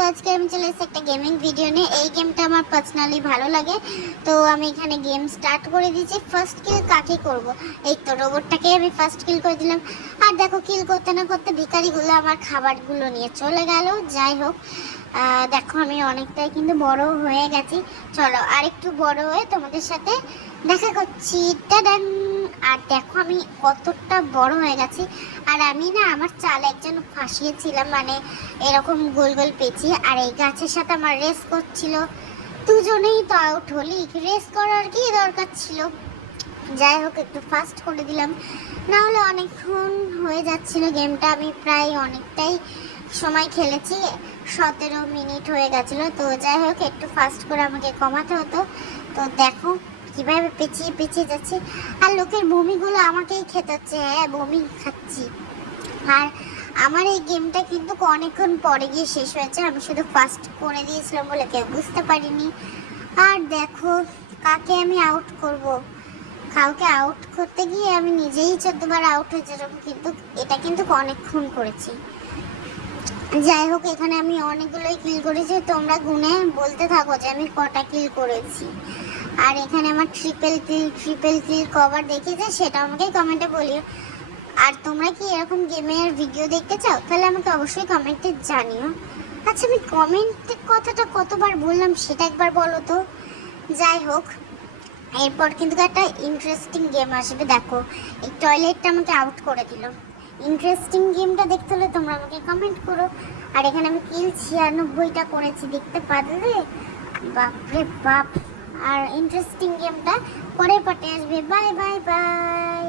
তো আজকে আমি চলে এসেছি একটা গেমিং ভিডিও নিয়ে। এই গেমটা আমার পার্সোনালি ভালো লাগে, তো আমি এখানে গেম স্টার্ট করে দিয়েছি। ফার্স্ট কিল কাকে করব? এই তো রোবটটাকে আমি ফার্স্ট কিল করে দিলাম। আর দেখো, কিল করতে না করতে ভিখারিগুলো আমার খাবারগুলো নিয়ে চলে গেল। যাই হোক, দেখো আমি অনেকটাই কিন্তু বড় হয়ে গেছি। চলো আরেকটু বড় হয়ে তোমাদের সাথে দেখা করছি। টাডান! আর দেখো আমি কতটা বড় হয়ে গেছি। আর আমি না আমার চাল একজন ফাঁসিয়েছিলাম, মানে এরকম গোল গোল পেঁচিয়ে, আর এই গাছের সাথে আমার রেস করছিল। দুজনেই তো আউট হলি, রেস করার কি দরকার ছিল? যাই হোক, একটু ফাস্ট করে দিলাম, না হলে অনেকক্ষণ হয়ে যাচ্ছিল গেমটা। আমি প্রায় অনেকটাই সময় খেলেছি, 17 মিনিট হয়ে গেছিলো। তো যাই হোক, একটু ফাস্ট করে আমাকে কমাতে হতো। তো দেখো কিভাবে পেঁচিয়ে পেঁচিয়ে যাচ্ছে, আর লোকের বমিগুলো আমাকেই খেতে হচ্ছে। হ্যাঁ, বমি খাচ্ছি। আর আমার এই গেমটা কিন্তু অনেকক্ষণ পরে গিয়ে শেষ হয়েছে, আমি শুধু ফাস্ট করে দিয়েছিলাম বলে কেউ বুঝতে পারিনি। আর দেখো কাকে আমি আউট করব, কাউকে আউট করতে গিয়ে আমি নিজেই 14 বার আউট হয়ে যেতাম, কিন্তু এটা কিন্তু অনেকক্ষণ করেছি। যাই হোক, এখানে আমি অনেকগুলোই কিল করেছি, তোমরা গুনে বলতে থাকো যে আমি কটা কিল করেছি। আর এখানে আমার ট্রিপল কিল কভার দেখেছে, সেটা আমাকে কমেন্টে বলিও। আর তোমরা কি এরকম গেমের ভিডিও দেখতে চাও? তাহলে আমাকে অবশ্যই কমেন্টে জানিও। আচ্ছা, আমি কমেন্টে কথাটা কতবার বললাম সেটা একবার বলো তো। যাই হোক, এরপর কিন্তু একটা ইন্টারেস্টিং গেম আসবে। দেখো, এই টয়লেটটা আমাকে আউট করে দিল। ইন্টারেস্টিং গেমটা দেখতে হলে তোমরা আমাকে কমেন্ট করো। আর এখানে আমি কিল 96টা করেছি, দেখতে পারলে? বাপরে বাপ! আর ইন্টারেস্টিং গেমটা পরের পার্টে আসবে। Bye bye bye.